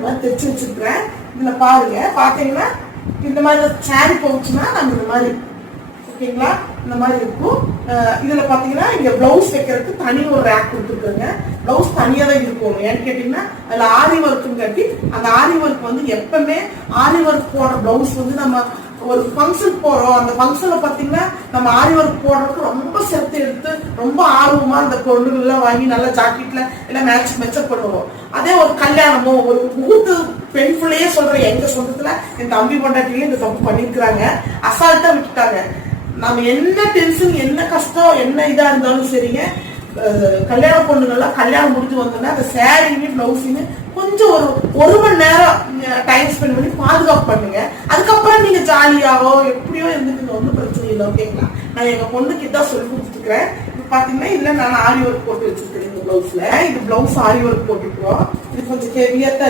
இந்த மாதிரி தைச்சு வச்சிருக்கிறேன். இதுல பாருங்க, பாத்தீங்கன்னா இந்த மாதிரி சாரி போச்சுன்னா நம்ம இந்த மாதிரி ஓகேங்களா, இந்த மாதிரி இருக்கும். இதுல பாத்தீங்கன்னா இங்க பிளவுஸ் வைக்கிறதுக்கு தனி ஒரு ரேக் கொடுத்துருக்காங்க. பிளவுஸ் தனியா தான் இருக்கும். ஏன்னு கேட்டீங்கன்னா அதுல ஆரி ஒர்க்குன்னு கட்டி, அந்த ஆரி ஒர்க் வந்து எப்பவுமே ஆரி ஒர்க் போடுற பிளவுஸ் வந்து நம்ம ஒரு ஃபங்க்ஷன் போறோம், அந்த ஃபங்க்ஷன்ல பாத்தீங்கன்னா நம்ம ஆரி ஒர்க் போடுறதுக்கு ரொம்ப செத்து எடுத்து ரொம்ப ஆர்வமா அந்த பொருள்கள் எல்லாம் வாங்கி நல்லா ஜாக்கெட்ல எல்லாம் மேட்சப் பண்ணுவோம். அதே ஒரு கல்யாணமோ ஒரு முகூர்த்த பெண் பிள்ளையே சொல்றேன், எங்க சொந்தத்துல என் தம்பி பொண்டாட்டியே இந்த தப்பு பண்ணிருக்கிறாங்க, அசால்ட்டா விட்டுட்டாங்க. நம்ம என்ன டென்ஷன் என்ன கஷ்டம் என்ன இதா இருந்தாலும் சரிங்க, கல்யாண பொண்ணுங்கள்லாம் கல்யாணம் முடிஞ்சு வந்தோம்னா அந்த சாரின்னு பிளவுஸுன்னு கொஞ்சம் ஒரு மணி நேரம் டைம் ஸ்பெண்ட் பண்ணி பாதுகாப்பு பண்ணுங்க. அதுக்கப்புறம் நீங்க ஜாலியாவோ எப்படியோ இருந்துட்டு ஒன்றும் பிரச்சனை இல்லை. ஓகேங்களா, நான் எங்க பொண்ணுக்கு இதான் சொல்லி கொடுத்துருக்கிறேன். இப்ப பாத்தீங்கன்னா இல்ல நான் ஆரி ஒர்க் போட்டு வச்சிருக்கேன் இந்த பிளவுஸ்ல. இது பிளவுஸ் ஆரி ஒர்க் போட்டுக்கிறோம். இது கொஞ்சம் ஹெவியா தான்